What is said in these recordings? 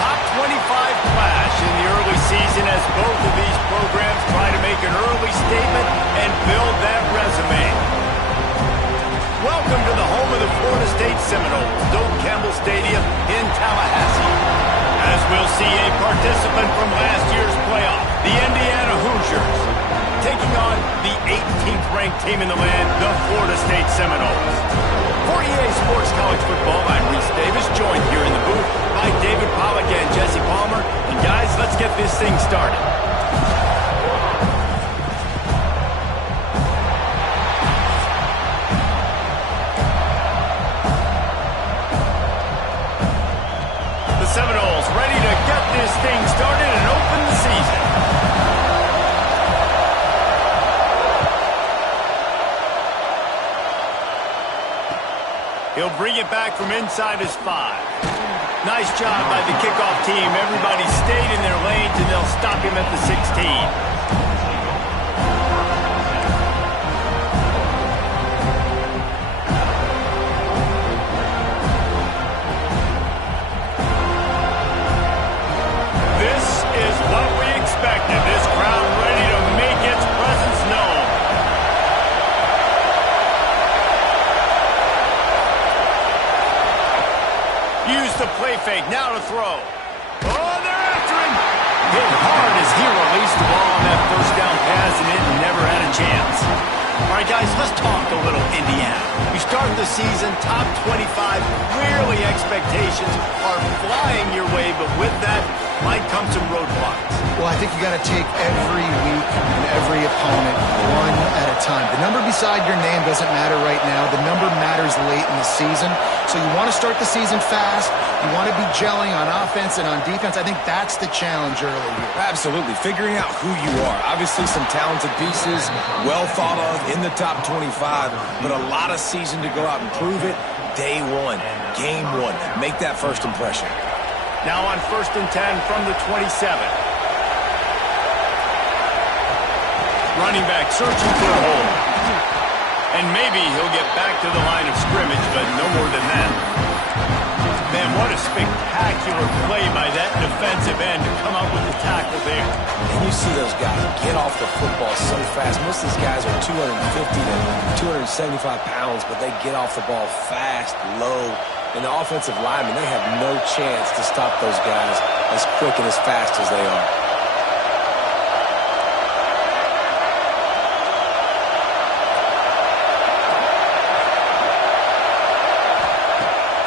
top 25 clash in the early season as both of these programs try to make an early statement and build that resume. Welcome to the home of the Florida State Seminoles, Doak Campbell Stadium in Tallahassee. As we'll see a participant from last year's playoff, the Indiana Hoosiers, taking on the 18th ranked team in the land, the Florida State Seminoles. For EA Sports College Football, I'm Reese Davis, joined here in the booth by David Pollack and Jesse Palmer. And guys, let's get this thing started. The Seminoles ready to get this thing started and open the season. He'll bring it back from inside his 5. Nice job by the kickoff team. Everybody stayed in their lanes, and they'll stop him at the 16. This is what we expected. This crowd ready to make its presence known. Use the play fake, now to throw. Oh, they're after him. Hit hard as he released the ball on that first down pass, and it never had a chance. All right, guys, let's talk a little Indiana. You start the season top 25. Clearly expectations are flying your way, but with that might come some roadblocks. Well, I think you got to take every week and every opponent one at a time. The number beside your name doesn't matter right now. The number matters late in the season. So you want to start the season fast. You want to be gelling on offense and on defense. I think that's the challenge early here. Absolutely. Figuring out who you are. Obviously some talented pieces, well thought of in the top 25, but a lot of season to go out and prove it. Day one, game one. Make that first impression. Now on 1st and 10 from the 27. Running back searching for a hole. And maybe he'll get back to the line of scrimmage, but no more than that. Man, what a spectacular play by that defensive end to come up with the tackle there. And you see those guys get off the football so fast. Most of these guys are 250 to 275 pounds, but they get off the ball fast, low. And the offensive linemen, they have no chance to stop those guys as quick and as fast as they are.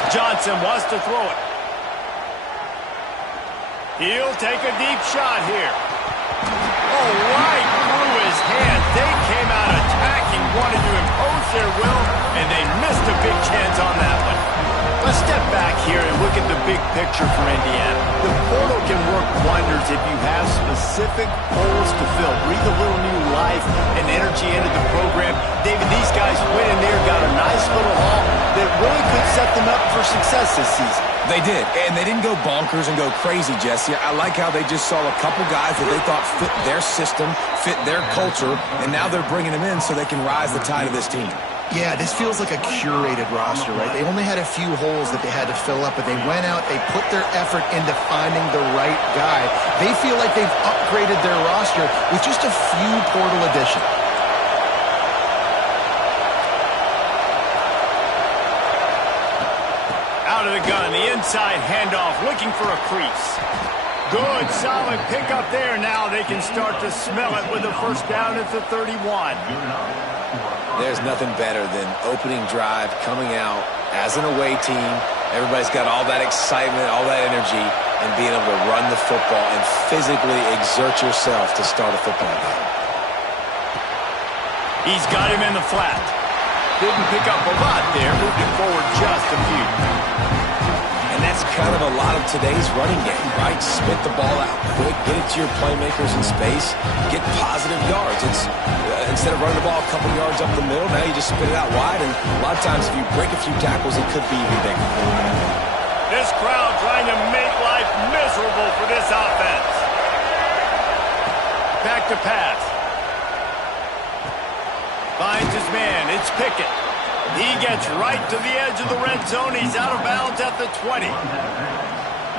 Johnson wants to throw it. He'll take a deep shot here. Oh, right through his hand. They came out attacking, wanted to impose their will, and they missed a big chance on that one. Let's step back here and look at the big picture for Indiana. The portal can work wonders if you have specific holes to fill. Breathe a little new life and energy into the program. David, these guys went in there, got a nice little haul that really could set them up for success this season. They did, and they didn't go bonkers and go crazy, Jesse. I like how they just saw a couple guys that they thought fit their system, fit their culture, and now they're bringing them in so they can rise the tide of this team. Yeah, this feels like a curated roster, right? They only had a few holes that they had to fill up, but they went out, they put their effort into finding the right guy. They feel like they've upgraded their roster with just a few portal additions. Out of the gun, the inside handoff, looking for a crease. Good, solid pickup there. Now they can start to smell it with a first down at the 31. There's nothing better than opening drive, coming out as an away team. Everybody's got all that excitement, all that energy, and being able to run the football and physically exert yourself to start a football game. He's got him in the flat. Didn't pick up a lot there, moved it forward just a few. And that's kind of a lot of today's running game, right? Spit the ball out quick, get it to your playmakers in space, get positive yards. It's instead of running the ball a couple yards up the middle, now you just spit it out wide, and a lot of times if you break a few tackles, it could be even bigger. This crowd trying to make life miserable for this offense. Back to pass. Finds his man. It's Pickett. He gets right to the edge of the red zone. He's out of bounds at the 20.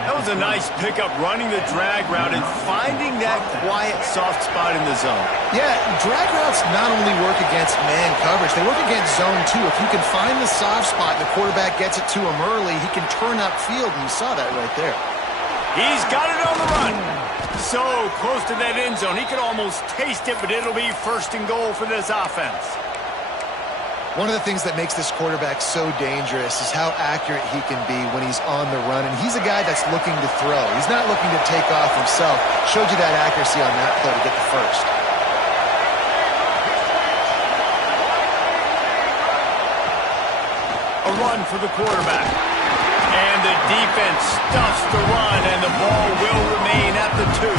That was a nice pickup, running the drag route and finding that quiet, soft spot in the zone. Yeah, drag routes not only work against man coverage, they work against zone too. If you can find the soft spot and the quarterback gets it to him early, he can turn upfield, and you saw that right there. He's got it on the run. So close to that end zone. He could almost taste it, but it'll be 1st and goal for this offense. One of the things that makes this quarterback so dangerous is how accurate he can be when he's on the run. And he's a guy that's looking to throw. He's not looking to take off himself. Showed you that accuracy on that play to get the first. A run for the quarterback. And the defense stuffs the run, and the ball will remain at the 2.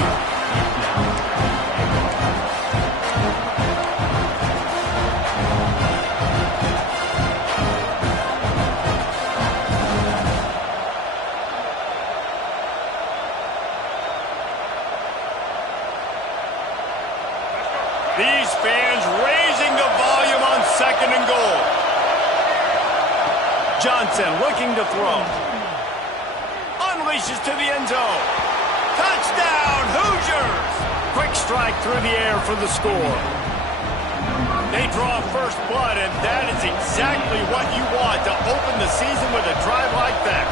These fans raising the volume on 2nd and goal. Johnson looking to throw. Unleashes to the end zone. Touchdown, Hoosiers! Quick strike through the air for the score. They draw first blood, and that is exactly what you want to open the season with a drive like that.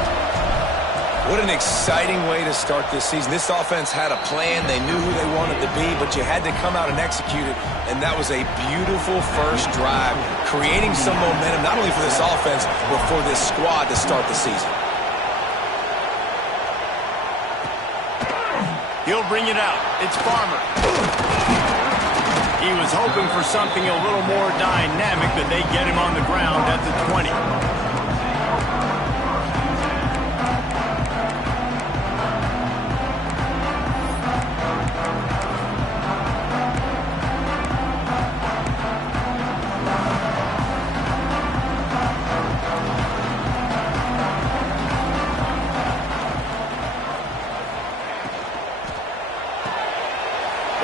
What an exciting way to start this season. This offense had a plan. They knew who they wanted to be, but you had to come out and execute it, and that was a beautiful first drive, creating some momentum, not only for this offense, but for this squad to start the season. He'll bring it out. It's Farmer. He was hoping for something a little more dynamic, but they get him on the ground at the 20.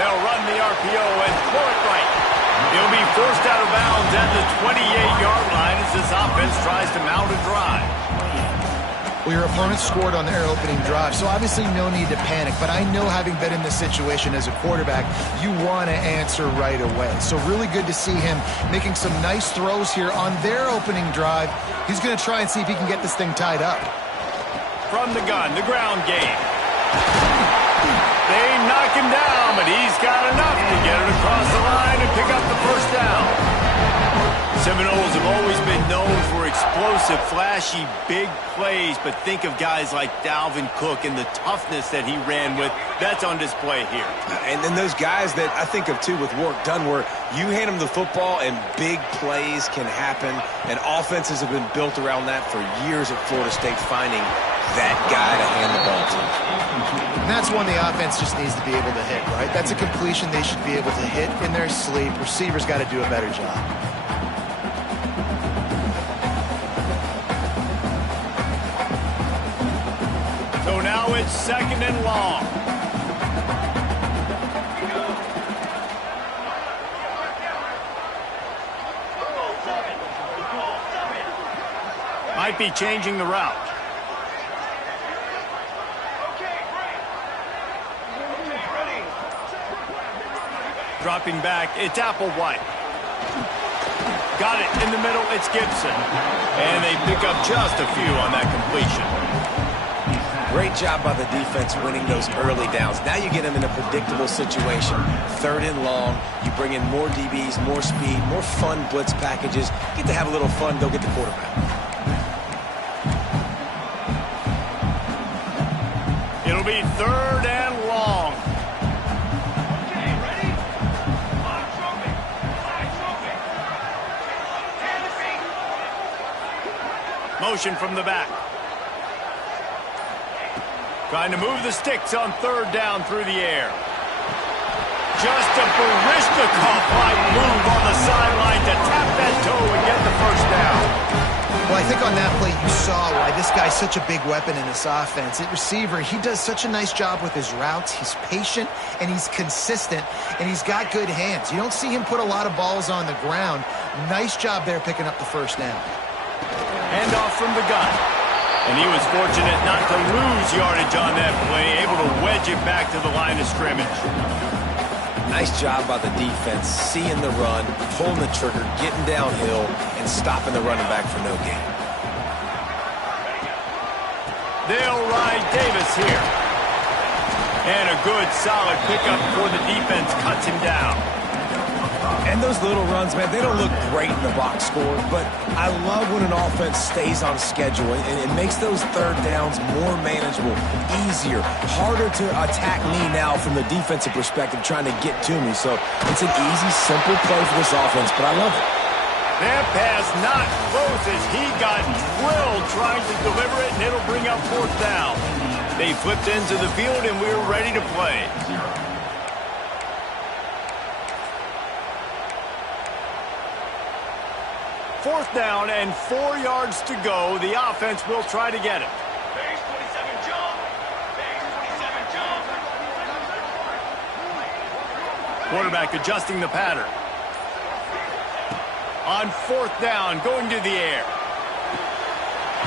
They'll run the RPO and throw it right. He'll be forced out of bounds at the 28-yard line as this offense tries to mount a drive. Well, your opponent scored on their opening drive, so obviously no need to panic. But I know, having been in this situation as a quarterback, you want to answer right away. So really good to see him making some nice throws here on their opening drive. He's going to try and see if he can get this thing tied up. From the gun, the ground game. They knock him down, but he's got enough to get it across the line and pick up the first down. Seminoles have always been known for explosive, flashy, big plays, but think of guys like Dalvin Cook and the toughness that he ran with. That's on display here. And then those guys that I think of, too, with work done, where you hand them the football and big plays can happen, and offenses have been built around that for years at Florida State, finding that guy to hand the ball to. And that's one the offense just needs to be able to hit, right? That's a completion they should be able to hit in their sleep. Receivers got to do a better job. So now it's 2nd and long. Might be changing the route. Dropping back, it's Applewhite. Got it in the middle, it's Gibson. And they pick up just a few on that completion. Great job by the defense winning those early downs. Now you get them in a predictable situation. 3rd and long, you bring in more DBs, more speed, more fun blitz packages. Get to have a little fun, go get the quarterback. It'll be 3rd and long. Motion from the back. Trying to move the sticks on 3rd down through the air. Just a Baryshnikov-like move on the sideline to tap that toe and get the first down. Well, I think on that play you saw why this guy's such a big weapon in this offense. At receiver, he does such a nice job with his routes. He's patient, and he's consistent, and he's got good hands. You don't see him put a lot of balls on the ground. Nice job there picking up the first down. Handoff from the gun. And he was fortunate not to lose yardage on that play, able to wedge it back to the line of scrimmage. Nice job by the defense, seeing the run, pulling the trigger, getting downhill, and stopping the running back for no gain. They'll ride Davis here. And a good, solid pickup before the defense cuts him down. And those little runs, man, they don't look great in the box score, but I love when an offense stays on schedule, and it makes those third downs more manageable, easier, harder to attack me now from the defensive perspective trying to get to me. So it's an easy, simple play for this offense, but I love it. That pass not close as he got drilled trying to deliver it, and it'll bring up fourth down. They flipped into the field, and we were ready to play. Fourth down and 4 yards to go. The offense will try to get it. Quarterback adjusting the pattern. On fourth down, going to the air.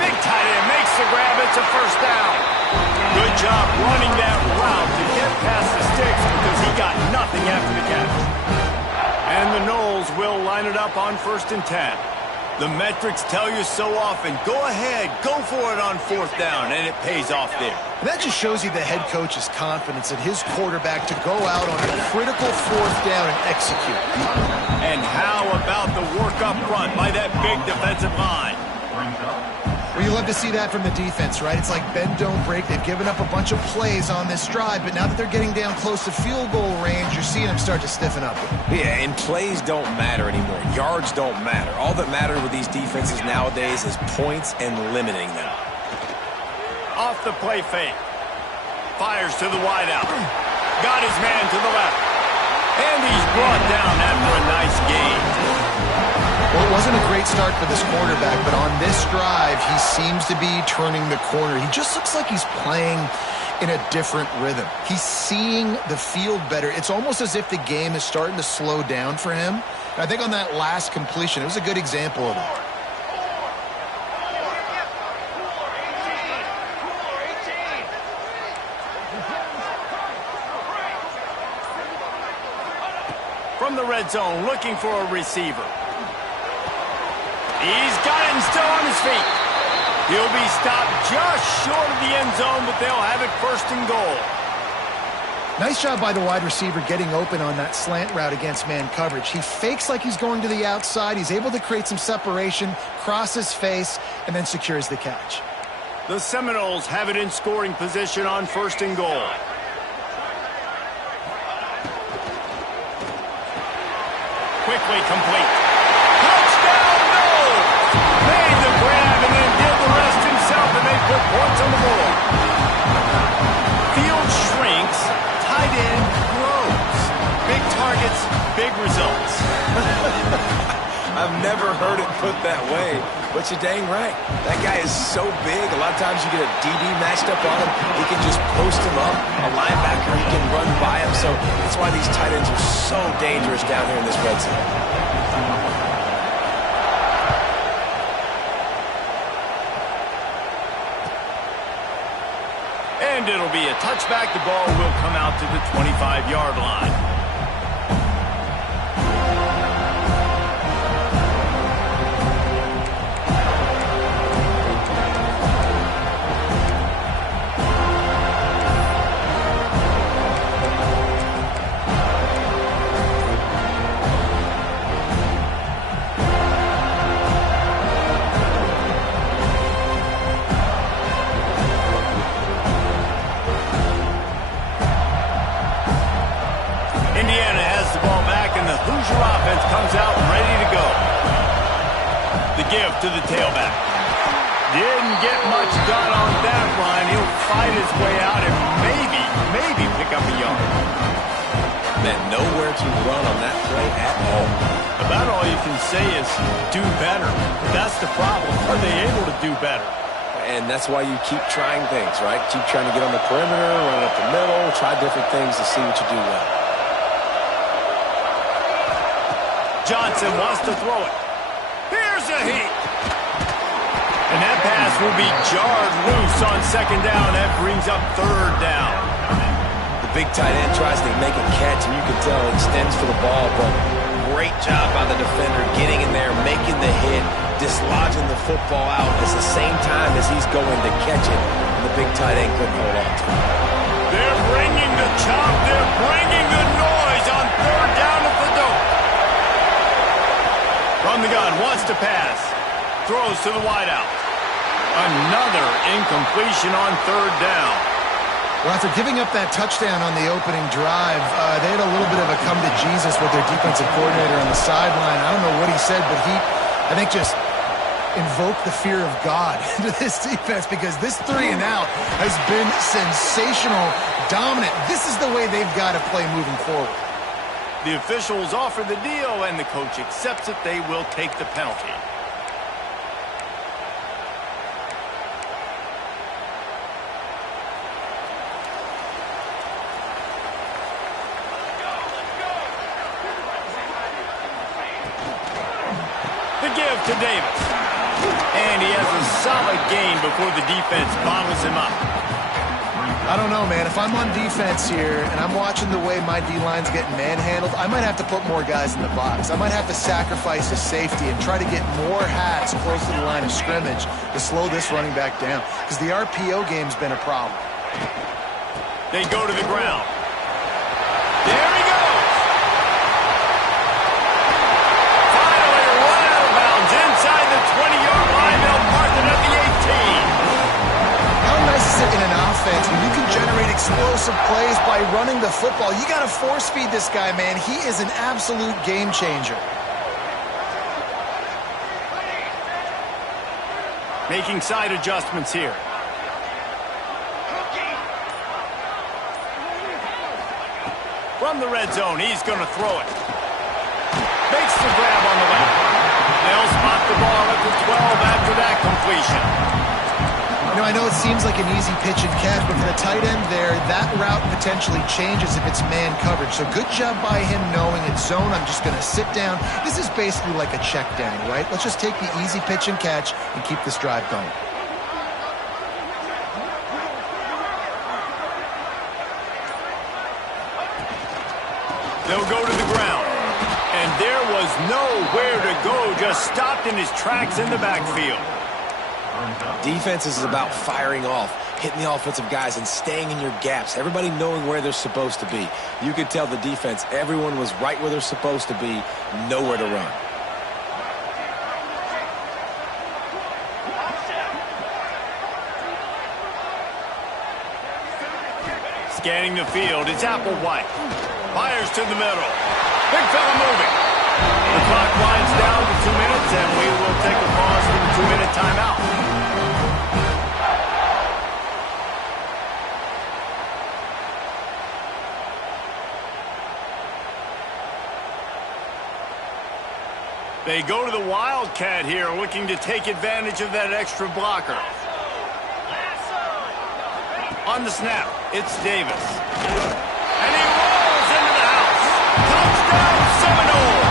Big tight end makes the grab. It's a first down. Good job running that route to get past the sticks because he got nothing after the catch. And the Noles will line it up on 1st and 10. The metrics tell you so often, go ahead, go for it on fourth down, and it pays off there. That just shows you the head coach's confidence in his quarterback to go out on a critical fourth down and execute. And how about the work up front by that big defensive line? Well, you love to see that from the defense, right? It's like bend, don't break. They've given up a bunch of plays on this drive, but now that they're getting down close to field goal range, you're seeing them start to stiffen up. Yeah, and plays don't matter anymore. Yards don't matter. All that matters with these defenses nowadays is points and limiting them. Off the play fake. Fires to the wideout. Got his man to the left. And he's brought down after a nice gain. Well, it wasn't a great start for this quarterback, but on this drive, he seems to be turning the corner. He just looks like he's playing in a different rhythm. He's seeing the field better. It's almost as if the game is starting to slow down for him. And I think on that last completion, it was a good example of that. From the red zone, looking for a receiver. He's got it and still on his feet. He'll be stopped just short of the end zone, but they'll have it 1st and goal. Nice job by the wide receiver getting open on that slant route against man coverage. He fakes like he's going to the outside. He's able to create some separation, cross his face, and then secures the catch. The Seminoles have it in scoring position on 1st and goal. Quickly complete. Touchdown, Noles! Made the grab and then did the rest himself, and they put points on the board. Field shrinks, tight end grows. Big targets, big results. I've never heard it put that way, but you're dang right. That guy is so big, a lot of times you get a DB matched up on him. He can just post him up. A linebacker, he can run by him. So that's why these tight ends are so dangerous down here in this red zone. And it'll be a touchback. The ball will come out to the 25-yard line. Comes out ready to go. The give to the tailback. Didn't get much done on that run. He'll fight his way out and maybe pick up a yard. Man, nowhere to run on that play at all. About all you can say is do better. That's the problem. Are they able to do better? And that's why you keep trying things, right? Keep trying to get on the perimeter, run up the middle, try different things to see what you do well. Johnson wants to throw it. Here's a heat. And that pass Davis will be jarred loose on second down. That brings up third down. The big tight end tries to make a catch, and you can tell he extends for the ball, but great job by the defender getting in there, making the hit, dislodging the football out at the same time as he's going to catch it, and the big tight end couldn't hold on to it. They're bringing the chop. They're bringing the noise on third down at the dope. From the gun, wants to pass. Throws to the wideout. Another incompletion on third down. Well, after giving up that touchdown on the opening drive, they had a little bit of a come to Jesus with their defensive coordinator on the sideline. I don't know what he said, but he, I think, just invoked the fear of God into this defense, because this 3-and-out has been sensational, dominant. This is the way they've got to play moving forward. The officials offer the deal, and the coach accepts it. They will take the penalty. The give to Davis. And he has a solid gain before the defense bottles him up. I don't know, man. If I'm on defense here and I'm watching the way my D-line's getting manhandled, I might have to put more guys in the box. I might have to sacrifice a safety and try to get more hats close to the line of scrimmage to slow this running back down, because the RPO game's been a problem. They go to the ground. There he goes. Finally run out of bounds inside the 20-yard line. They'll mark it at the 18. How nice is it in an offense when you can generate explosive plays by running the football? You got to force feed this guy, man. He is an absolute game changer. Making side adjustments here. From the red zone, he's going to throw it. Makes the grab on the left. They'll spot the ball at the 12 after that completion. You know, I know it seems like an easy pitch and catch, but for the tight end there, that route potentially changes if it's man coverage. So good job by him knowing it's zone. I'm just going to sit down. This is basically like a check down, right? Let's just take the easy pitch and catch and keep this drive going. They'll go to the ground. And there was nowhere to go, just stopped in his tracks in the backfield. Defense is about firing off, hitting the offensive guys and staying in your gaps, everybody knowing where they're supposed to be. You could tell the defense, everyone was right where they're supposed to be, nowhere to run. Scanning the field, it's Applewhite. Fires to the middle. Big fella moving. The clock winds down to 2 minutes, and we will take a pause for the 2-minute timeout. They go to the Wildcat here, looking to take advantage of that extra blocker. On the snap, it's Davis. And he rolls into the house. Touchdown, Seminoles!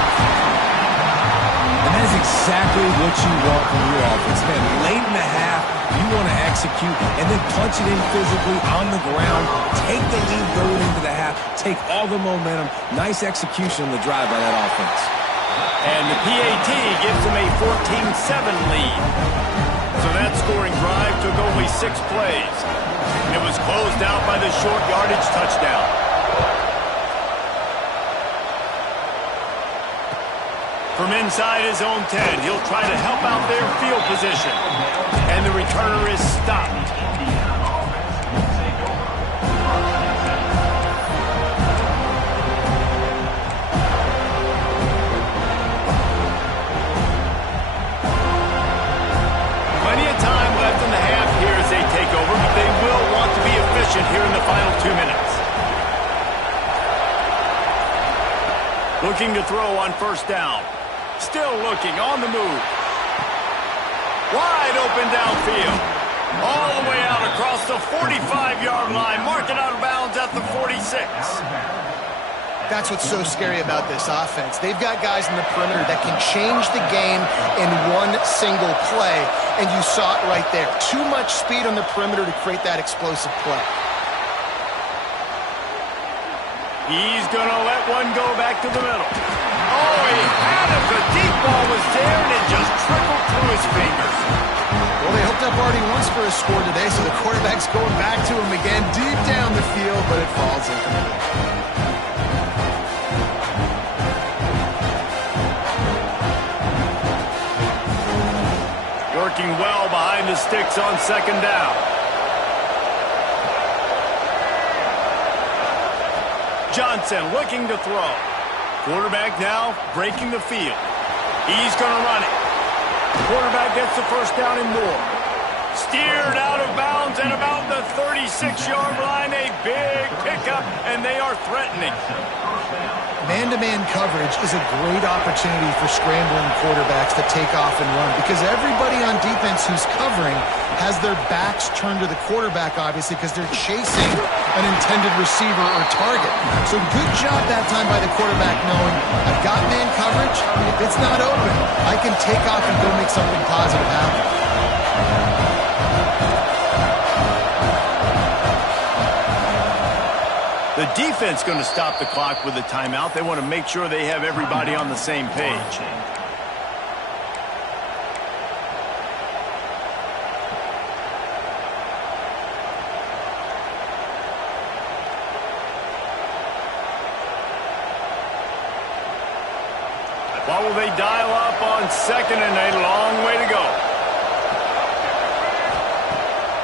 And that is exactly what you want from your offense, man. Late in the half, you want to execute and then punch it in physically on the ground. Take the lead going into the half. Take all the momentum. Nice execution on the drive by that offense. And the PAT gives them a 14-7 lead. So that scoring drive took only 6 plays. And it was closed out by the short yardage touchdown. From inside his own 10, he'll try to help out their field position. And the returner is stopped. Plenty of time left in the half here as they take over, but they will want to be efficient here in the final 2 minutes. Looking to throw on first down. Still looking on the move. Wide open downfield. All the way out across the 45-yard line. Marking out of bounds at the 46. That's what's so scary about this offense. They've got guys in the perimeter that can change the game in one single play, and you saw it right there. Too much speed on the perimeter to create that explosive play. He's going to let one go back to the middle. Oh, he had it. The deep ball was there, and it just trickled through his fingers. Well, they hooked up already once for a score today, so the quarterback's going back to him again deep down the field, but it falls incomplete. Working well behind the sticks on second down. Johnson looking to throw. Quarterback now breaking the field. He's going to run it. Quarterback gets the first down and more. Steered out of bounds at about the 36-yard line. A big pickup, and they are threatening. Man-to-man coverage is a great opportunity for scrambling quarterbacks to take off and run because everybody on defense who's covering has their backs turned to the quarterback, obviously, because they're chasing an intended receiver or target. So good job that time by the quarterback knowing, I've got man coverage. If it's not open, I can take off and go make something positive happen. The defense going to stop the clock with a timeout. They want to make sure they have everybody on the same page. What will they dial up on second and a long way to go?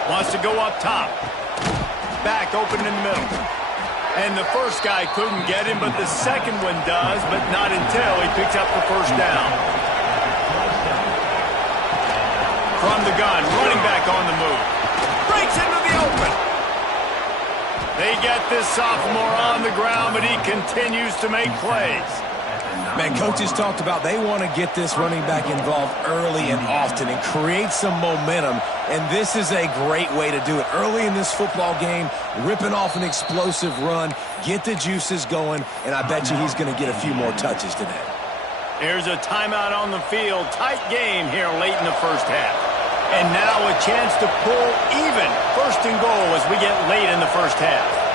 Wants to go up top. Back open in the middle. And the first guy couldn't get him, but the second one does, but not until he picks up the first down. From the gun, running back on the move. Breaks into the open. They get this sophomore on the ground, but he continues to make plays. Man, coaches talked about they want to get this running back involved early and often and create some momentum, and this is a great way to do it. Early in this football game, ripping off an explosive run, get the juices going, and I bet you he's going to get a few more touches today. There's a timeout on the field. Tight game here late in the first half. And now a chance to pull even. First and goal as we get late in the first half.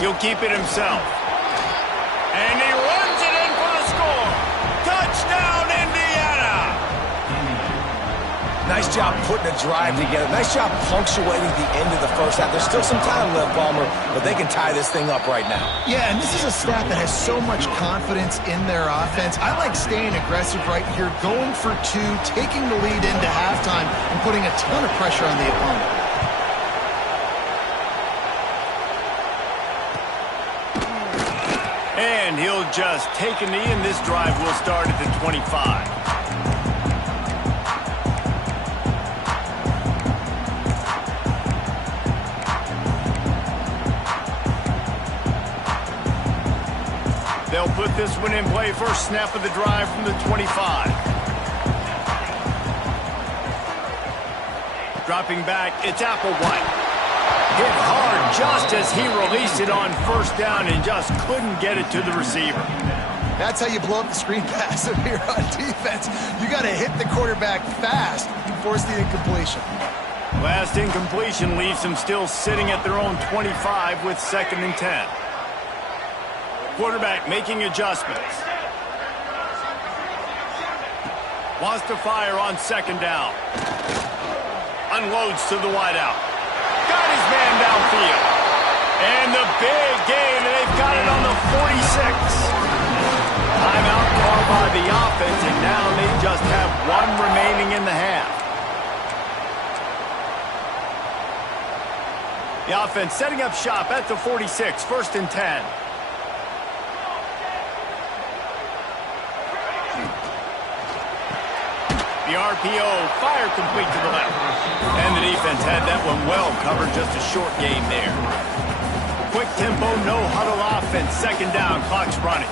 He'll keep it himself. And he runs it in for the score. Touchdown, Indiana! Nice job putting a drive together. Nice job punctuating the end of the first half. There's still some time left, Palmer, but they can tie this thing up right now. Yeah, and this is a staff that has so much confidence in their offense. I like staying aggressive right here, going for two, taking the lead into halftime, and putting a ton of pressure on the opponent. And he'll just take a knee, and this drive will start at the 25. They'll put this one in play. First snap of the drive from the 25. Dropping back, it's Applewhite. Hit hard just as he released it on first down and just couldn't get it to the receiver. That's how you blow up the screen pass here on defense. You got to hit the quarterback fast and force the incompletion. Last incompletion leaves them still sitting at their own 25 with 2nd and 10. Quarterback making adjustments. Wants to fire on 2nd down. Unloads to the wideout. Got his man downfield. And the big gain, and they've got it on the 46. Timeout called by the offense, and now they just have one remaining in the half. The offense setting up shop at the 46, 1st and 10. The RPO, fire complete to the left. And the defense had that one well covered, just a short game there. Quick tempo, no huddle offense, 2nd down, clock's running.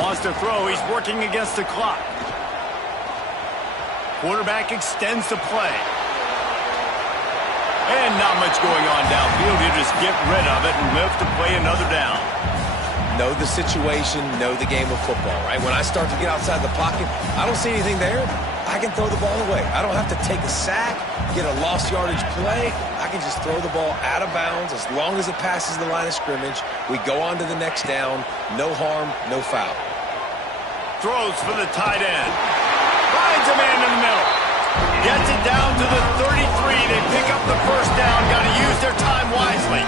Wants to throw, he's working against the clock. Quarterback extends the play. And not much going on downfield. He'll just get rid of it and live to play another down. Know the situation, know the game of football, right? When I start to get outside the pocket, I don't see anything there. I can throw the ball away. I don't have to take a sack, get a lost yardage play. I can just throw the ball out of bounds as long as it passes the line of scrimmage. We go on to the next down. No harm, no foul. Throws for the tight end. Finds a man in the middle. Gets it down to the 33. They pick up the first down. Got to use their time wisely.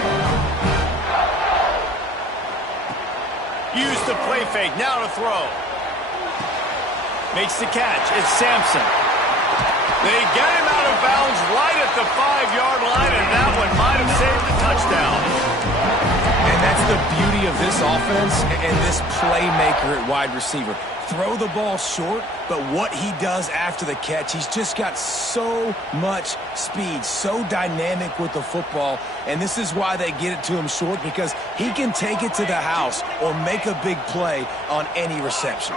Use the play fake. Now to throw. Makes the catch. It's Sampson. They get him out of bounds right at the 5-yard line, and that one might have saved the touchdown. And that's the beauty of this offense and this playmaker at wide receiver. Throw the ball short, but what he does after the catch, he's just got so much speed, so dynamic with the football, and this is why they get it to him short, because he can take it to the house or make a big play on any reception.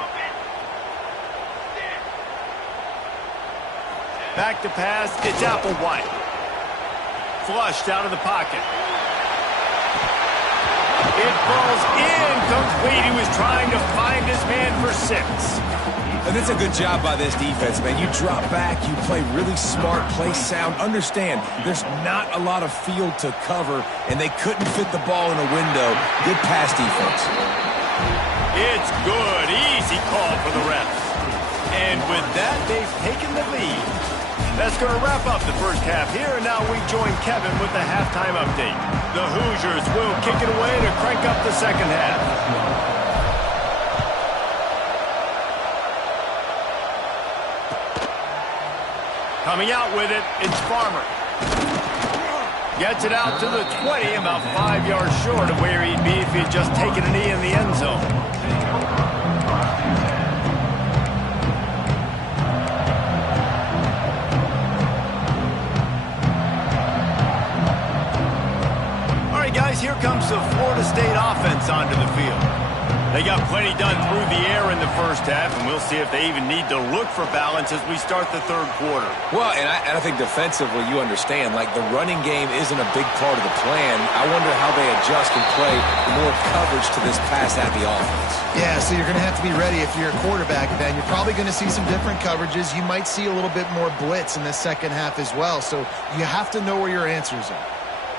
Back to pass, it's Applewhite. Flushed out of the pocket. It falls incomplete. He was trying to find his man for 6. And that's a good job by this defense, man. You drop back, you play really smart, play sound. Understand, there's not a lot of field to cover, and they couldn't fit the ball in a window. Good pass defense. It's good. Easy call for the refs. And with that, they've taken the lead. That's going to wrap up the first half here, and now we join Kevin with the halftime update. The Hoosiers will kick it away to crank up the second half. Coming out with it, it's Farmer. Gets it out to the 20, about 5 yards short of where he'd be if he'd just taken a knee in the end zone. Here comes the Florida State offense onto the field. They got plenty done through the air in the first half, and we'll see if they even need to look for balance as we start the third quarter. Well, and I think defensively, you understand, like the running game isn't a big part of the plan. I wonder how they adjust and play more coverage to this pass-happy offense. Yeah, so you're going to have to be ready if you're a quarterback, Ben. You're probably going to see some different coverages. You might see a little bit more blitz in the second half as well, so you have to know where your answers are.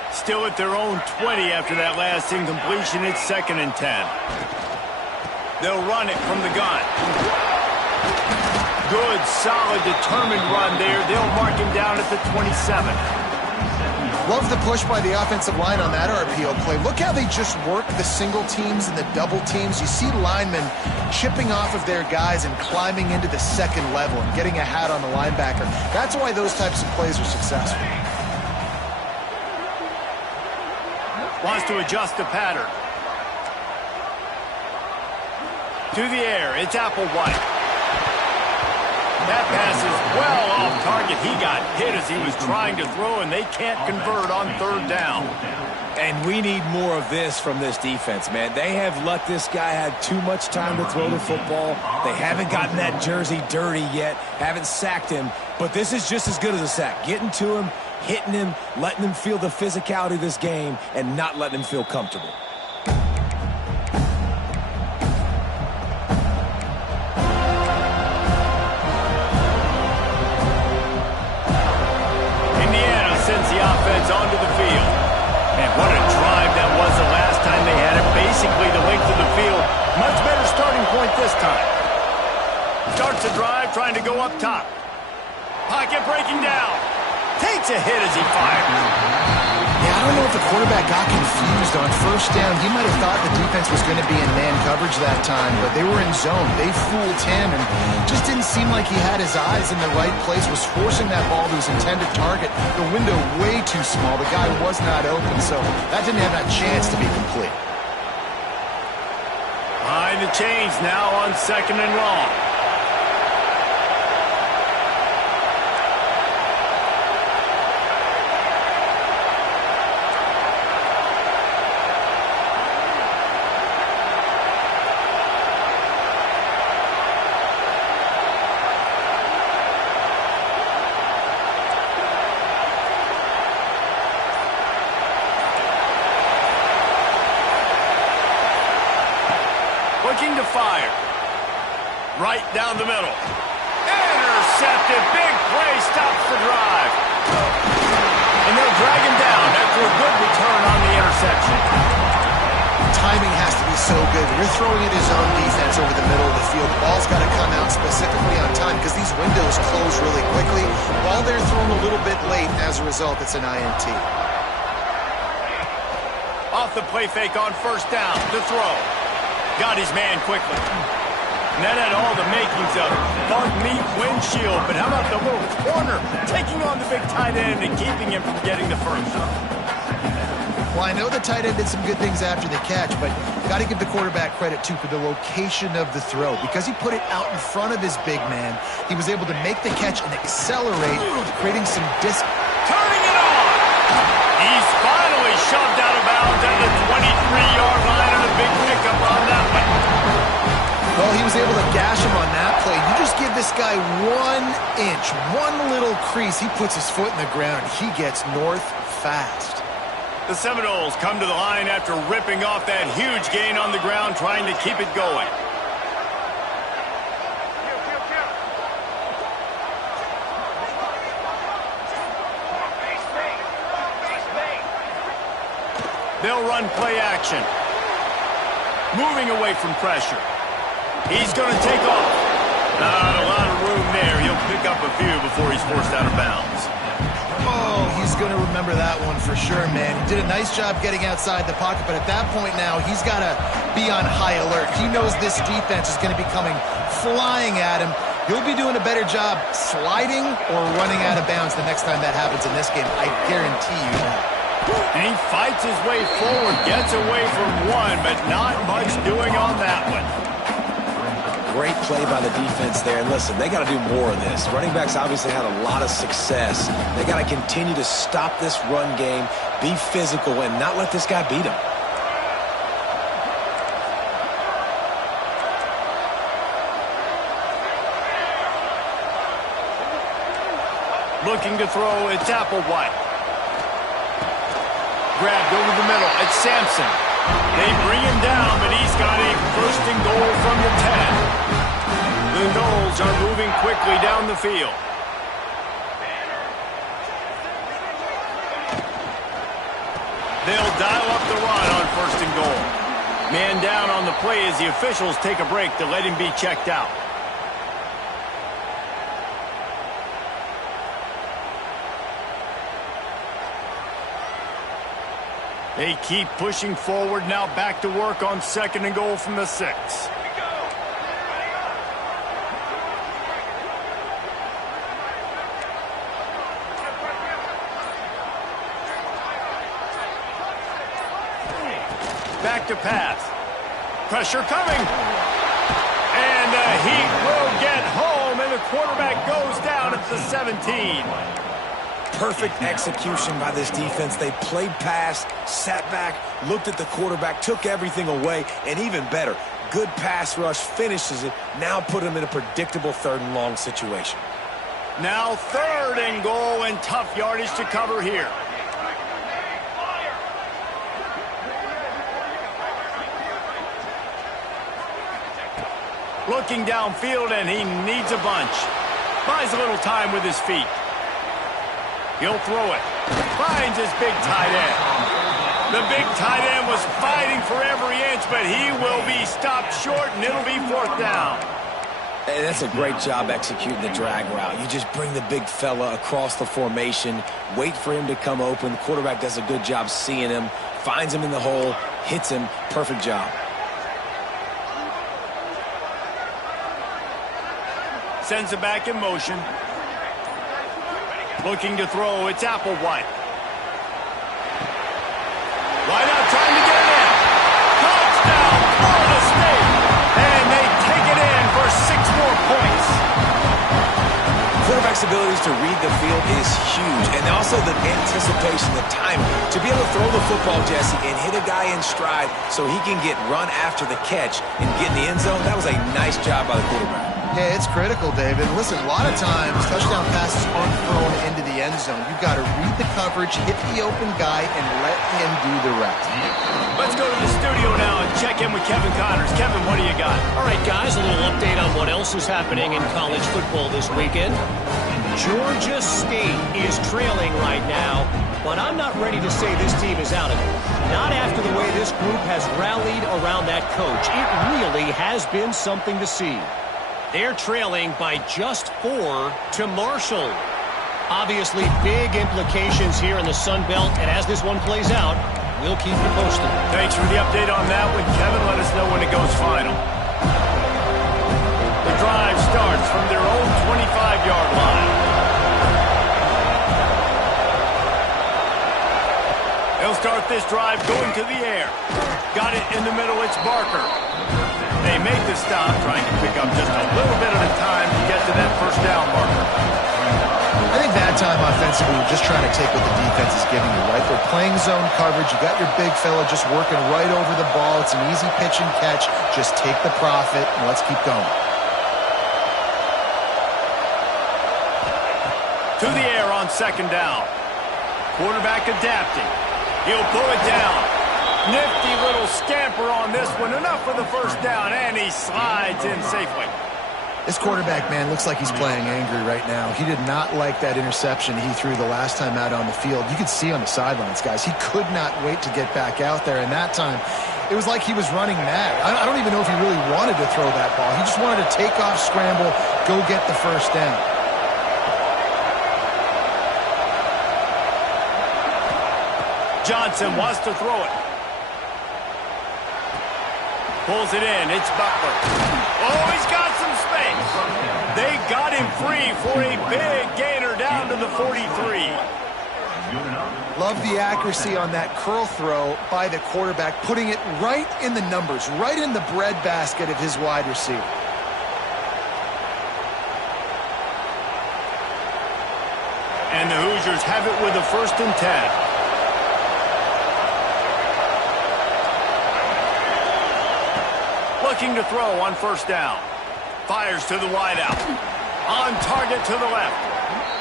Still at their own 20 after that last incompletion. It's 2nd and 10. They'll run it from the gun. Good, solid, determined run there. They'll mark him down at the 27. Love the push by the offensive line on that RPO play. Look how they just work the single teams and the double teams. You see linemen chipping off of their guys and climbing into the second level and getting a hat on the linebacker. That's why those types of plays are successful. Wants to adjust the pattern. To the air, it's Applewhite. That pass is well off target. He got hit as he was trying to throw, and they can't convert on 3rd down. And we need more of this from this defense, man. They have let this guy have too much time to throw the football. They haven't gotten that jersey dirty yet, haven't sacked him, but this is just as good as a sack. Getting to him, hitting him, letting him feel the physicality of this game, and not letting him feel comfortable. Indiana sends the offense onto the field. And what a drive that was the last time they had it. Basically the length of the field. Much better starting point this time. Starts the drive trying to go up top. Pocket breaking down. Takes a hit as he fires. Yeah, I don't know if the quarterback got confused on 1st down. He might have thought the defense was going to be in man coverage that time, but they were in zone. They fooled him and just didn't seem like he had his eyes in the right place, was forcing that ball to his intended target. The window way too small. The guy was not open, so that didn't have that chance to be complete. Behind the chains now on 2nd and long. Right down the middle. Intercepted. Big play stops the drive. And they'll drag him down after a good return on the interception. Timing has to be so good. You're throwing at his own defense over the middle of the field. The ball's got to come out specifically on time because these windows close really quickly. Ball they're thrown a little bit late. As a result, it's an INT. Off the play fake on first down. The throw. Got his man quickly. And that had all the makings of bug meat windshield. But how about the little corner taking on the big tight end and keeping him from getting the first? Well, I know the tight end did some good things after the catch, but got to give the quarterback credit, too, for the location of the throw. Because he put it out in front of his big man, he was able to make the catch and accelerate, creating some distance. Turning it on! He's finally shoved out of bounds at the 23-yard line and a big pickup on that one. Well, he was able to gash him on that play. You just give this guy 1 inch, one little crease, he puts his foot in the ground, and he gets north fast. The Seminoles come to the line after ripping off that huge gain on the ground, trying to keep it going. They'll run play action. Moving away from pressure. He's going to take off. Not a lot of room there. He'll pick up a few before he's forced out of bounds. Oh, he's going to remember that one for sure, man. He did a nice job getting outside the pocket, but at that point now, he's got to be on high alert. He knows this defense is going to be coming flying at him. He'll be doing a better job sliding or running out of bounds the next time that happens in this game. I guarantee you that. And he fights his way forward, gets away from one, but not much doing on that one. Great play by the defense there. And listen, they got to do more of this. Running backs obviously had a lot of success. They got to continue to stop this run game, be physical, and not let this guy beat him. Looking to throw, it's Applewhite. Grabbed over the middle, it's Sampson. They bring him down, but he's got a first and goal from the 10. The Noles are moving quickly down the field. They'll dial up the run on first and goal. Man down on the play as the officials take a break to let him be checked out. They keep pushing forward, now back to work on second and goal from the 6. Back to pass. Pressure coming. And the Heat will get home, and the quarterback goes down at the 17. Perfect execution by this defense. They played pass, sat back, looked at the quarterback, took everything away, and even better, good pass rush, finishes it, now put him in a predictable third and long situation. Now third and goal, and tough yardage to cover here. Looking downfield, and he needs a bunch. Buys a little time with his feet. He'll throw it. Finds his big tight end. The big tight end was fighting for every inch, but he will be stopped short, and it'll be fourth down. Hey, that's a great job executing the drag route. You just bring the big fella across the formation, wait for him to come open. The quarterback does a good job seeing him, finds him in the hole, hits him. Perfect job. Sends it back in motion. Looking to throw, it's Applewhite. Wide out, trying to get it in. Touchdown, Florida State. And they take it in for 6 more points. Quarterback's abilities to read the field is huge. And also the anticipation, the time to be able to throw the football, Jesse, and hit a guy in stride so he can get run after the catch and get in the end zone. That was a nice job by the quarterback. Yeah, it's critical, David. Listen, a lot of times touchdown passes aren't thrown into the end zone. You've got to read the coverage, hit the open guy, and let him do the rest. Let's go to the studio now and check in with Kevin Connors. Kevin, what do you got? All right, guys, a little update on what else is happening in college football this weekend. Georgia State is trailing right now, but I'm not ready to say this team is out of it. Not after the way this group has rallied around that coach. It really has been something to see. They're trailing by just 4 to Marshall. Obviously, big implications here in the Sun Belt, and as this one plays out, we'll keep you posted. Thanks for the update on that one, Kevin. Let us know when it goes final. The drive starts from their own 25-yard line. They'll start this drive going to the air. Got it in the middle. It's Barker. They make the stop, trying to pick up just a little bit at a time to get to that first down marker. I think that time offensively, you're just trying to take what the defense is giving you, right? They're playing zone coverage. You got your big fella just working right over the ball. It's an easy pitch and catch. Just take the profit, and let's keep going. To the air on second down. Quarterback adapting. He'll pull it down. Nifty little scamper on this one. Enough for the first down, and he slides in safely. This quarterback, man, looks like he's playing angry right now. He did not like that interception he threw the last time out on the field. You could see on the sidelines, guys, he could not wait to get back out there. And that time, it was like he was running mad. I don't even know if he really wanted to throw that ball. He just wanted to take off, scramble, go get the first down. Johnson wants to throw it. Pulls it in. It's Butler. Oh, he's got some space. They got him free for a big gainer down to the 43. Love the accuracy on that curl throw by the quarterback, putting it right in the numbers, right in the breadbasket of his wide receiver. And the Hoosiers have it with a 1st and 10. Looking to throw on first down. Fires to the wideout. On target to the left.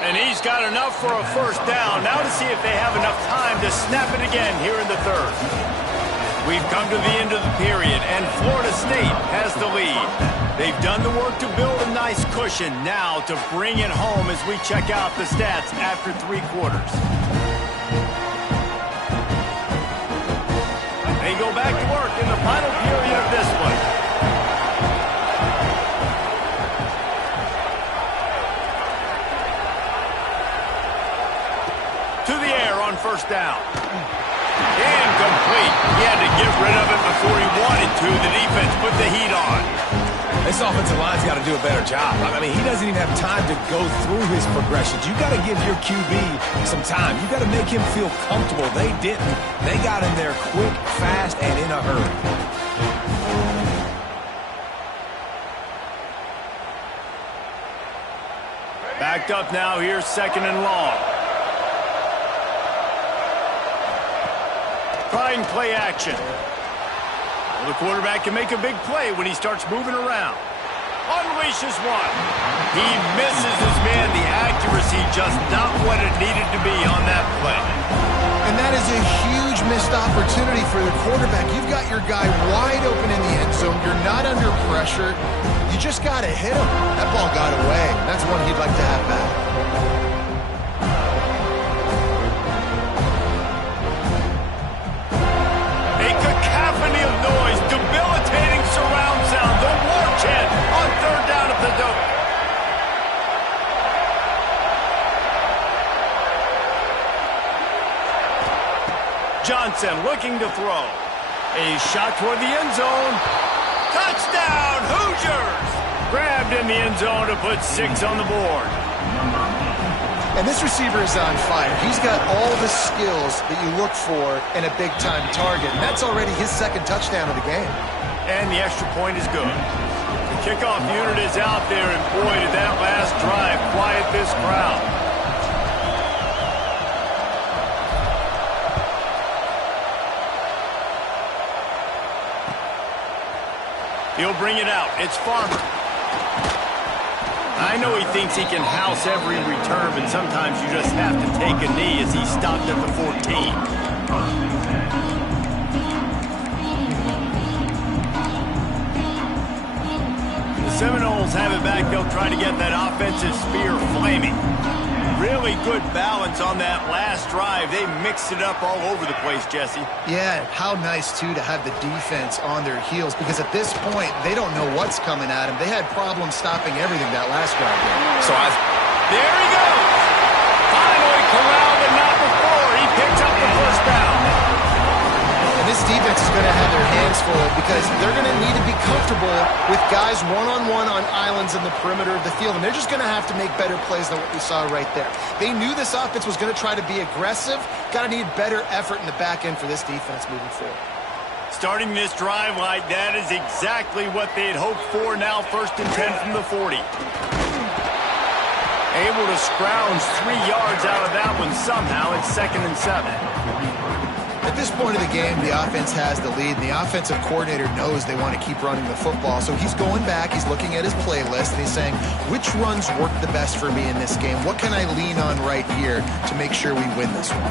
And he's got enough for a first down. Now to see if they have enough time to snap it again here in the 3rd. We've come to the end of the period, and Florida State has the lead. They've done the work to build a nice cushion. Now to bring it home as we check out the stats after 3 quarters. They go back to work in the final period of this one. To the air on first down. Incomplete. He had to get rid of it before he wanted to. The defense put the heat on. This offensive line's got to do a better job. I mean, he doesn't even have time to go through his progressions. You got to give your QB some time. You got to make him feel comfortable. They didn't. They got him there quick, fast, and in a hurry. Backed up now. Here's 2nd and long. Trying play action. Well, the quarterback can make a big play when he starts moving around. Unleashes one. He misses his man. The accuracy just not what it needed to be on that play. And that is a huge missed opportunity for the quarterback. You've got your guy wide open in the end zone. You're not under pressure. You just got to hit him. That ball got away. That's one he'd like to have back. A cacophony of noise, debilitating surround sound, the war chant on 3rd down at the Doak. Johnson looking to throw. A shot toward the end zone. Touchdown, Hoosiers! Grabbed in the end zone to put 6 on the board. And this receiver is on fire. He's got all the skills that you look for in a big-time target. And that's already his 2nd touchdown of the game. And the extra point is good. The kickoff unit is out there, and boy, did that last drive quiet this crowd. He'll bring it out. It's Farmer. I know he thinks he can house every return, but sometimes you just have to take a knee as he stopped at the 14. The Seminoles have it back. They'll try to get that offensive spear flaming. Really good balance on that last drive. They mixed it up all over the place, Jesse. Yeah, how nice, too, to have the defense on their heels, because at this point, they don't know what's coming at them. They had problems stopping everything that last drive. There he goes! Finally corralled, but not before. He picked up the first down. And this defense is going to have their hands full because they're going to need to be comfortable with guys one-on-one on islands in the perimeter of the field, and they're just going to have to make better plays than what we saw right there. They knew this offense was going to try to be aggressive. Got to need better effort in the back end for this defense moving forward. Starting this drive like that is exactly what they had hoped for. Now 1st and 10 from the 40. Able to scrounge 3 yards out of that one somehow. It's 2nd and 7. At this point of the game, the offense has the lead, and the offensive coordinator knows they want to keep running the football. So he's going back, he's looking at his playlist, and he's saying, which runs work the best for me in this game? What can I lean on right here to make sure we win this one?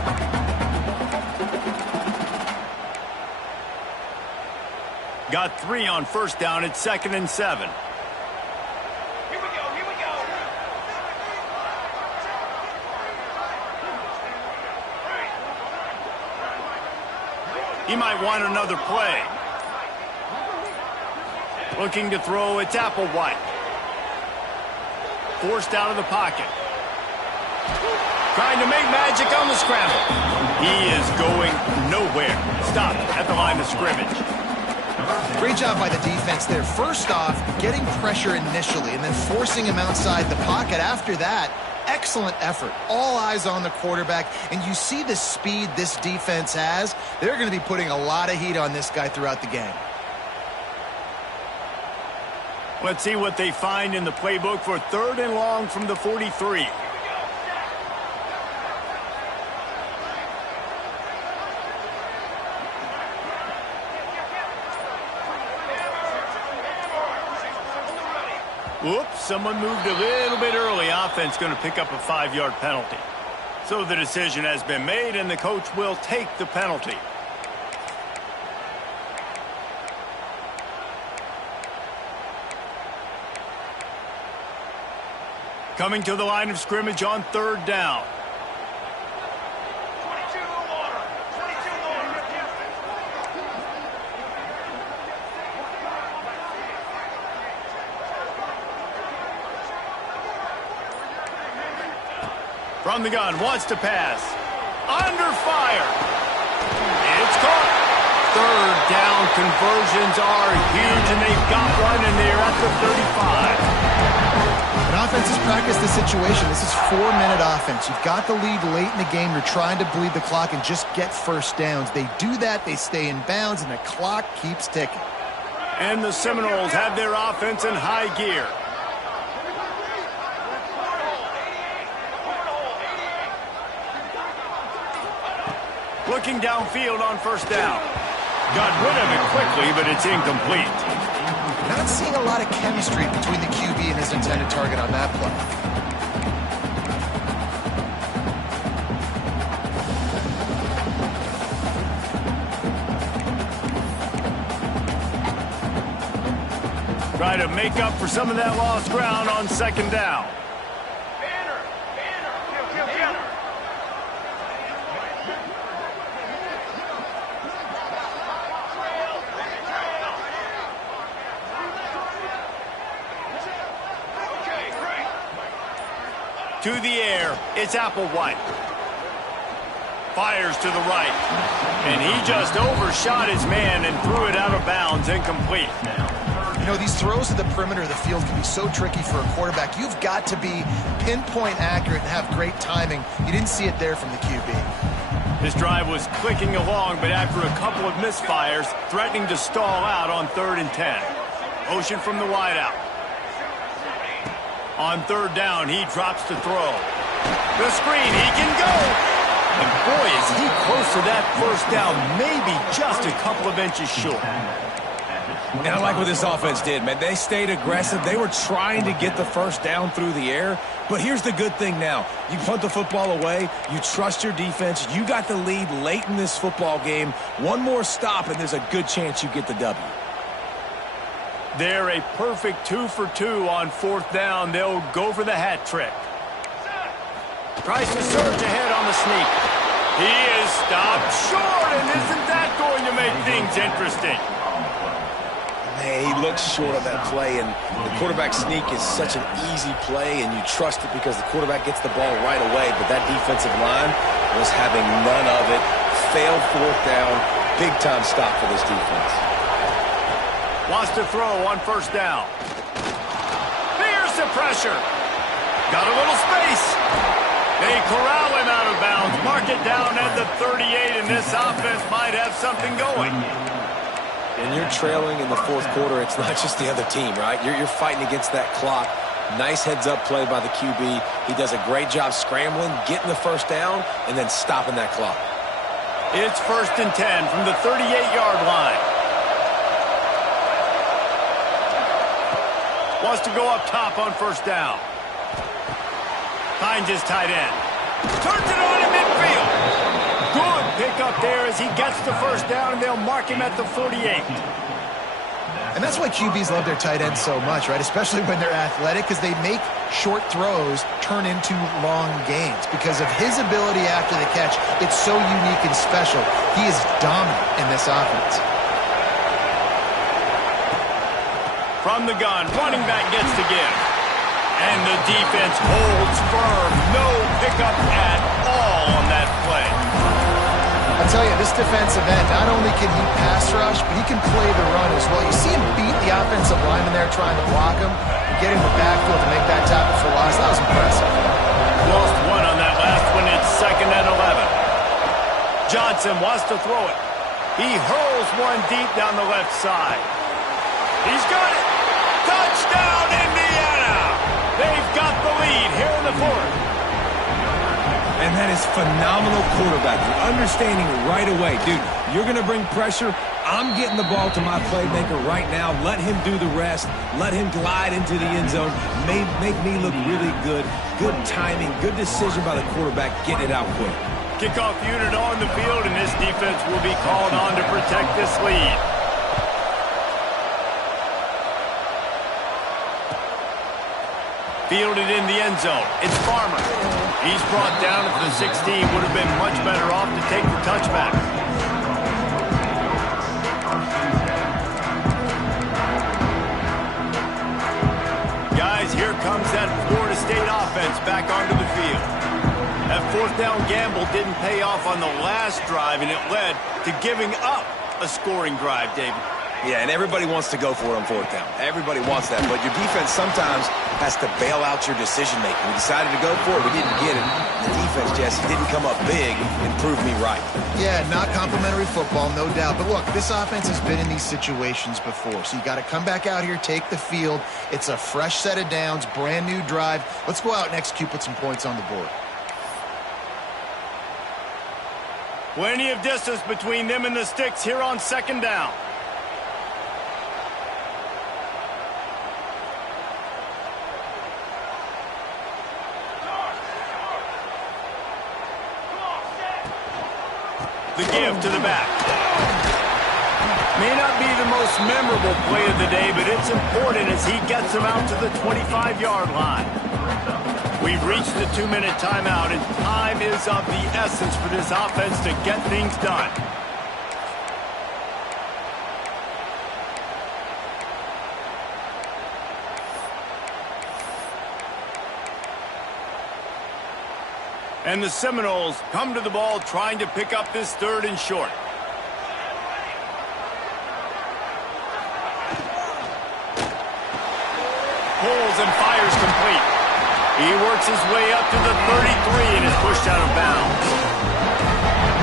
Got 3 on 1st down. It's 2nd and 7. He might want another play. Looking to throw, it's Applewhite. Forced out of the pocket. Trying to make magic on the scramble. He is going nowhere. Stopped at the line of scrimmage. Great job by the defense there. First off, getting pressure initially and then forcing him outside the pocket after that. Excellent effort. All eyes on the quarterback, and you see the speed this defense has. They're going to be putting a lot of heat on this guy throughout the game. Let's see what they find in the playbook for 3rd and long from the 43. Whoops, someone moved a little bit early. Offense going to pick up a 5-yard penalty. So the decision has been made, and the coach will take the penalty. Coming to the line of scrimmage on 3rd down. From the gun, wants to pass. Under fire. It's caught. 3rd down conversions are huge, and they've got one, and they're at the 35. An offense has practiced the situation. This is 4-minute offense. You've got the lead late in the game. You're trying to bleed the clock and just get first downs. They do that. They stay in bounds, and the clock keeps ticking. And the Seminoles have their offense in high gear. Looking downfield on 1st down. Got rid of it quickly, but it's incomplete. Not seeing a lot of chemistry between the QB and his intended target on that play. Try to make up for some of that lost ground on 2nd down. To the air, it's Applewhite. Fires to the right. And he just overshot his man and threw it out of bounds, incomplete. You know, these throws to the perimeter of the field can be so tricky for a quarterback. You've got to be pinpoint accurate and have great timing. You didn't see it there from the QB. This drive was clicking along, but after a couple of misfires, threatening to stall out on 3rd and 10. Motion from the wideout. On 3rd down, he drops to throw. The screen, he can go. And boy, is he close to that 1st down, maybe just a couple of inches short. And I like what this offense did, man. They stayed aggressive. They were trying to get the first down through the air. But here's the good thing now. You punt the football away. You trust your defense. You got the lead late in this football game. One more stop, and there's a good chance you get the W. They're a perfect 2 for 2 on 4th down. They'll go for the hat trick. Tries to surge ahead on the sneak. He is stopped short, and isn't that going to make things interesting? Hey, he looks short on that play, and the quarterback sneak is such an easy play, and you trust it because the quarterback gets the ball right away, but that defensive line was having none of it. Failed 4th down. Big-time stop for this defense. Wants to throw on 1st down. Here's the pressure. Got a little space. They corral him out of bounds. Mark it down at the 38, and this offense might have something going. And you're trailing in the 4th quarter. It's not just the other team, right? You're fighting against that clock. Nice heads-up play by the QB. He does a great job scrambling, getting the 1st down, and then stopping that clock. It's 1st and 10 from the 38-yard line. Wants to go up top on 1st down. Finds his tight end. Turns it on in midfield. Good pickup there as he gets the 1st down, and they'll mark him at the 48. And that's why QBs love their tight ends so much, right? Especially when they're athletic, because they make short throws turn into long gains. Because of his ability after the catch, it's so unique and special. He is dominant in this offense. From the gun, running back gets to give. And the defense holds firm. No pickup at all on that play. I'll tell you, this defensive end, not only can he pass rush, but he can play the run as well. You see him beat the offensive lineman there trying to block him and get in the backfield to make that tackle for loss. That was impressive. Lost one on that last one. It's 2nd and 11. Johnson wants to throw it. He hurls one deep down the left side. He's got it. Touchdown, Indiana! They've got the lead here in the 4th. And that is phenomenal quarterbacking. Understanding right away. Dude, you're going to bring pressure. I'm getting the ball to my playmaker right now. Let him do the rest. Let him glide into the end zone. Make me look really good. Good timing. Good decision by the quarterback. Get it out quick. Kickoff unit on the field, and this defense will be called on to protect this lead. Fielded in the end zone. It's Farmer. He's brought down at the 16. Would have been much better off to take the touchback. Guys, here comes that Florida State offense back onto the field. That 4th down gamble didn't pay off on the last drive, and it led to giving up a scoring drive, David. Yeah, and everybody wants to go for it on 4th down. Everybody wants that, but your defense sometimes has to bail out your decision-making. We decided to go for it. We didn't get it. The defense, Jesse, didn't come up big and prove me right. Yeah, not complimentary football, no doubt. But look, this offense has been in these situations before, so you got to come back out here, take the field. It's a fresh set of downs, brand new drive. Let's go out and execute, put some points on the board. Plenty of distance between them and the sticks here on 2nd down. The give to the back. May not be the most memorable play of the day, but it's important as he gets him out to the 25-yard line. We've reached the 2-minute timeout, and time is of the essence for this offense to get things done. And the Seminoles come to the ball trying to pick up this 3rd and short. Pulls and fires complete. He works his way up to the 33 and is pushed out of bounds.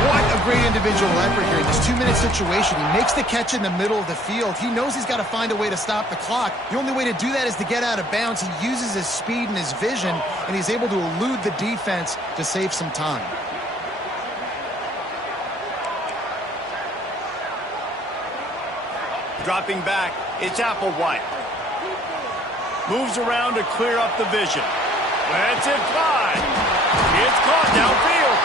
What a great individual effort here in this 2-minute situation. He makes the catch in the middle of the field. He knows he's got to find a way to stop the clock. The only way to do that is to get out of bounds. He uses his speed and his vision, and he's able to elude the defense to save some time. Dropping back, it's Applewhite. Moves around to clear up the vision. Lets it fly. It's caught downfield.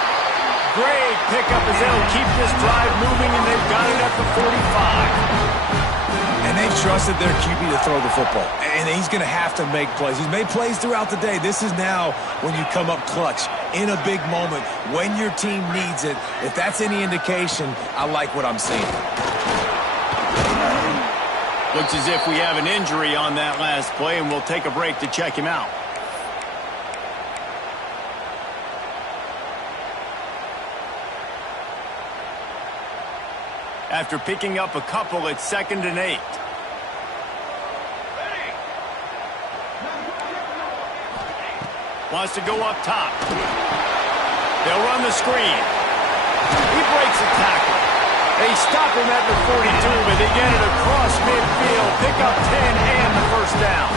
Great pickup as they'll keep this drive moving, and they've got it at the 45. And they've trusted their QB to throw the football. And he's going to have to make plays. He's made plays throughout the day. This is now when you come up clutch in a big moment when your team needs it. If that's any indication, I like what I'm seeing. Looks as if we have an injury on that last play, and we'll take a break to check him out. After picking up a couple, it's 2nd and 8. Wants to go up top. They'll run the screen. He breaks a tackle. They stop him at the 42, but they get it across midfield. Pick up 10 and the first down.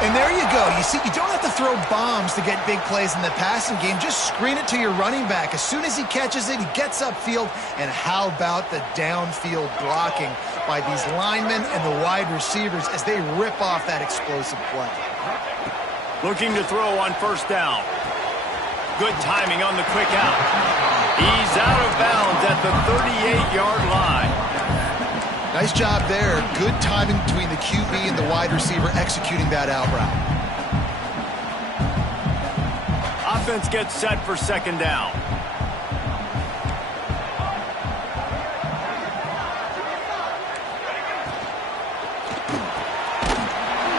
And there you go. You see, you don't have to throw bombs to get big plays in the passing game. Just screen it to your running back. As soon as he catches it, he gets upfield. And how about the downfield blocking by these linemen and the wide receivers as they rip off that explosive play. Looking to throw on first down. Good timing on the quick out. He's out of bounds at the 38-yard line. Nice job there. Good timing between the QB and the wide receiver executing that out route. Offense gets set for 2nd down.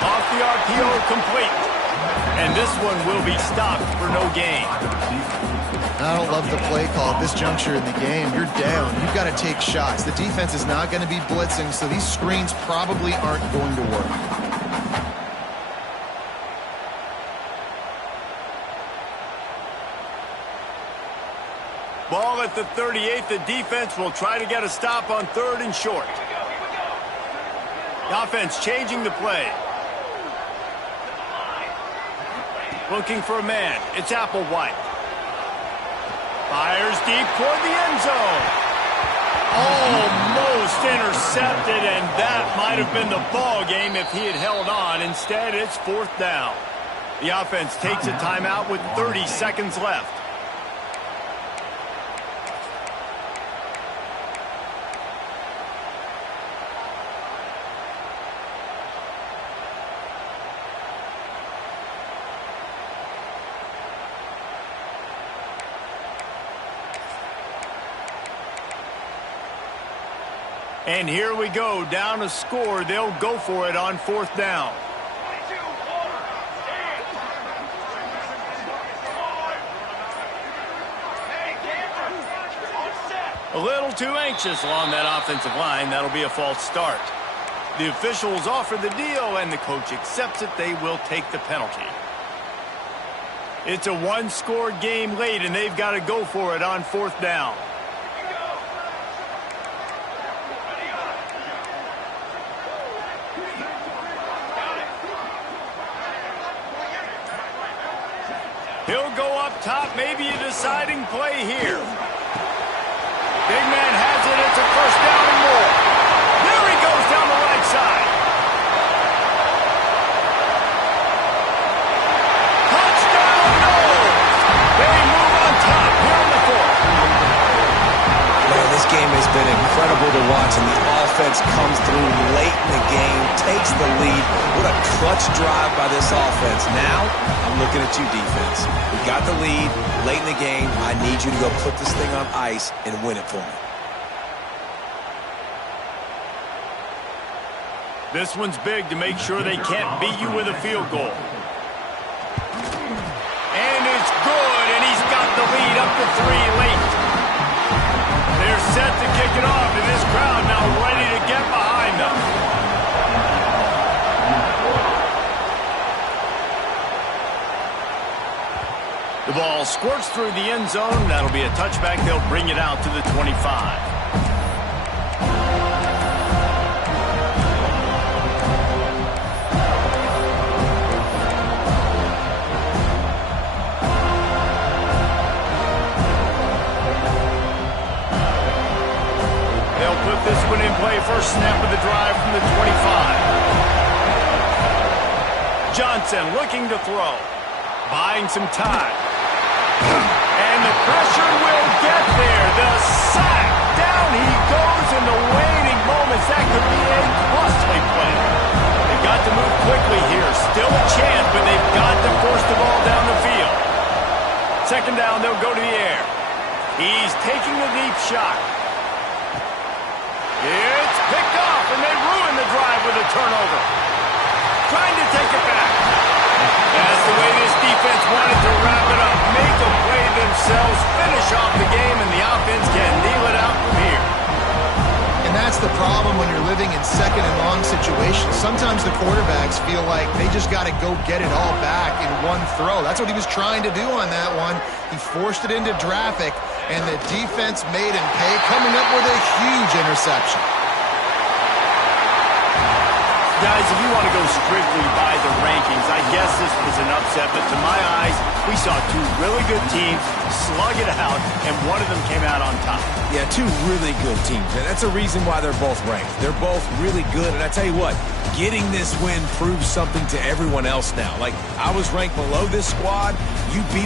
Off the RPO, complete. And this one will be stopped for no gain. I don't love the play call at this juncture in the game. You're down. You've got to take shots. The defense is not going to be blitzing, so these screens probably aren't going to work. Ball at the 38. The defense will try to get a stop on 3rd and short. The offense changing the play. Looking for a man. It's Applewhite. Fires deep toward the end zone. Almost intercepted, and that might have been the ball game if he had held on. Instead, it's 4th down. The offense takes a timeout with 30 seconds left. And here we go, down a score. They'll go for it on 4th down. A little too anxious along that offensive line. That'll be a false start. The officials offer the deal, and the coach accepts it. They will take the penalty. It's a one-score game late, and they've got to go for it on 4th down. He'll go up top, maybe a deciding play here. Big man has it, it's a first down and more. There he goes down the right side. Touchdown, Knowles! They move on top here in the 4th. Man, this game has been incredible to watch, and the offense comes through late in the game, takes the lead. What a clutch drive by this offense. Now, I'm looking at you, defense. We got the lead late in the game. I need you to go put this thing on ice and win it for me. This one's big to make sure they can't beat you with a field goal. And it's good, and he's got the lead up to 3 late. They're set to kick it off, and this crowd now ready to get behind them. The ball squirts through the end zone. That'll be a touchback. They'll bring it out to the 25. They'll put this one in play, first snap of the drive from the 25. Johnson looking to throw. Buying some time. And the pressure will get there. The sack. Down he goes in the waning moments. That could be a costly play. They've got to move quickly here. Still a chance, but they've got to force the ball down the field. Second down, they'll go to the air. He's taking a deep shot. It's picked off, and they ruin the drive with a turnover. Trying to take it back. That's the way this defense wanted to wrap it up. Make a play themselves, finish off the game, and the offense can kneel it out from here. And that's the problem when you're living in second and long situations. Sometimes the quarterbacks feel like they just got to go get it all back in one throw. That's what he was trying to do on that one. He forced it into traffic, and the defense made him pay, coming up with a huge interception. Guys, if you want to go strictly by the rankings, I guess this was an upset, but to my eyes, we saw two really good teams slug it out, and one of them came out on top. Yeah, two really good teams, and that's a reason why they're both ranked. They're both really good, and I tell you what, getting this win proves something to everyone else now. Like, I was ranked below this squad, you beat a